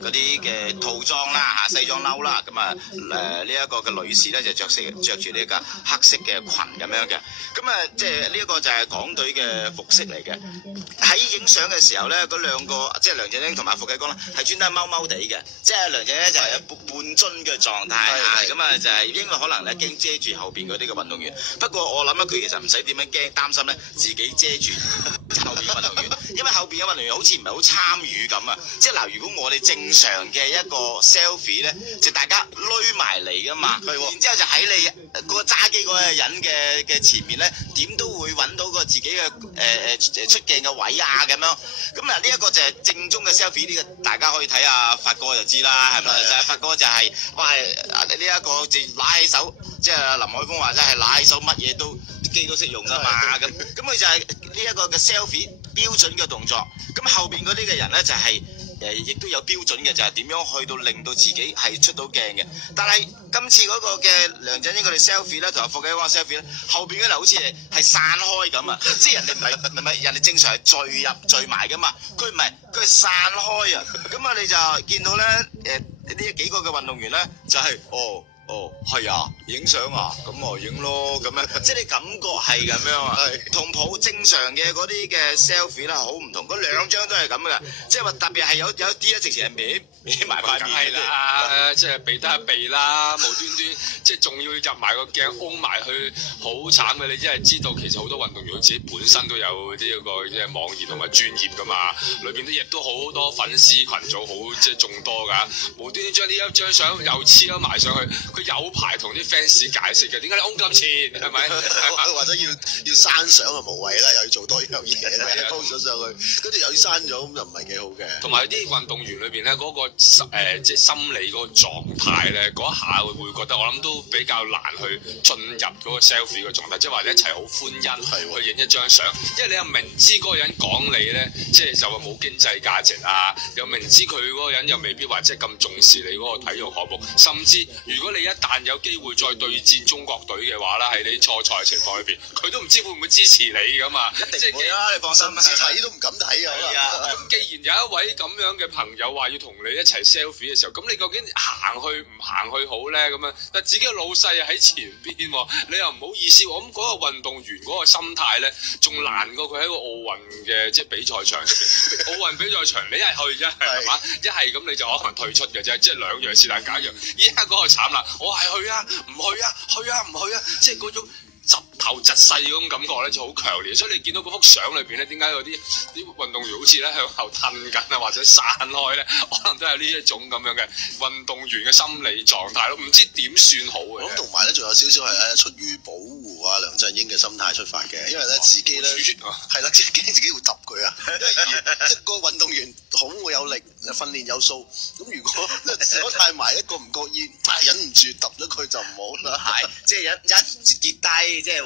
嗰啲嘅套裝啦嚇，西裝褸啦，咁啊呢一個嘅女士咧就着住呢個黑色嘅裙咁樣嘅，咁啊即係呢一個就係港隊嘅服飾嚟嘅。喺影相嘅時候咧，嗰兩個即係梁振英同埋霍啟剛咧係專登踎踎地嘅，即係梁振英就係半樽嘅狀態，咁啊就係因為可能咧驚遮住後邊嗰啲嘅運動員。不過我諗咧佢其實唔使點樣擔心咧，自己遮住後邊嘅運動員，因為後邊嘅運動員好似唔係好參與咁啊。即係嗱，如果我哋正常嘅一個 selfie 咧，就大家攏埋嚟噶嘛，然之後就喺你嗰個揸機嗰個人嘅前面咧，點都會揾到個自己嘅出鏡嘅位啊咁樣。咁啊呢一個就係正宗嘅 selfie， 呢個大家可以睇下發哥就知啦，係咪？就係發哥就係哇呢一個就揦起手，即係林海峰話真係揦起手乜嘢都機都識用噶嘛，咁佢就係呢一個嘅 selfie 標準嘅動作。咁後邊嗰啲嘅人咧就係亦都有標準嘅，就係點樣去到令到自己係出到鏡嘅。但係今次嗰個嘅梁振英佢哋 selfie 咧，同埋霍啟剛 selfie 咧，後邊嗰啲好似係散開咁啊！即係人哋唔係人哋正常係聚埋噶嘛，佢唔係，佢係散開啊！咁啊你就見到咧呢幾個嘅運動員咧就係係啊，影相啊，咁我影咯，咁樣，即係你感覺係咁樣啊，同普正常嘅嗰啲嘅 selfie 啦，好唔同，嗰兩張都係咁嘅，即係話特別係有啲咧，直情係歪埋塊面啦，即係避得一避啦，無端端即係仲要入埋個鏡擁埋去，好慘嘅。你真係知道其實好多運動員自己本身都有呢一個即係網頁同埋專頁噶嘛，裏邊亦都好多粉絲群組好即係眾多㗎，無端端將呢一張相又黐咗埋上去。佢有排同啲 fans 解釋嘅，點解你咁前係咪？或者要刪相啊無謂啦，又要做多樣嘢，post 咗上去，跟住又要刪咗，咁就唔係幾好嘅。同埋啲運動員裏邊咧嗰個即係心理嗰個狀態咧，嗰一下會覺得我諗都比較難去進入嗰個 selfie 嘅狀態，即係話一齊好歡欣去影一張相，因為你又明知嗰個人講你咧，即係就話冇經濟價值啊，又明知佢嗰個人又未必話即係咁重視你嗰個體育項目，甚至如果你一旦有機會再對戰中國隊嘅話啦，喺你初賽嘅情況裏邊，佢都唔知會唔會支持你噶嘛？一定會啦，你放心。睇都唔敢睇啊！咁既然有一位咁樣嘅朋友話要同你一齊 selfie 嘅時候，咁你究竟行去唔行去好咧？咁樣，但自己嘅老細又喺前邊，你又唔好意思。我諗嗰個運動員嗰個心態咧，仲難過佢喺個奧運嘅即係比賽場入邊。奧運比賽場你一係去，一係嘛，一係咁你就可能退出嘅啫，即係兩樣是但揀一樣。依家嗰個慘啦，我係去啊，唔去啊，去啊，唔去啊，即係嗰種窒頭窒勢嗰種感覺咧就好強烈，所以你見到嗰幅相裏邊咧，點解有啲運動員好似咧向後褪緊啊，或者散開咧，可能都係呢一種咁樣嘅運動員嘅心理狀態咯，唔知點算好嘅。咁同埋咧，仲有少少係出於保護啊梁振英嘅心態出發嘅，因為咧自己咧係啦，即係驚自己會揼佢啊，因為即係個運動員好會有力，訓練有素，咁如果手帶埋一個唔覺意，忍唔住揼咗佢就唔好啦。係，即係一跌低。即係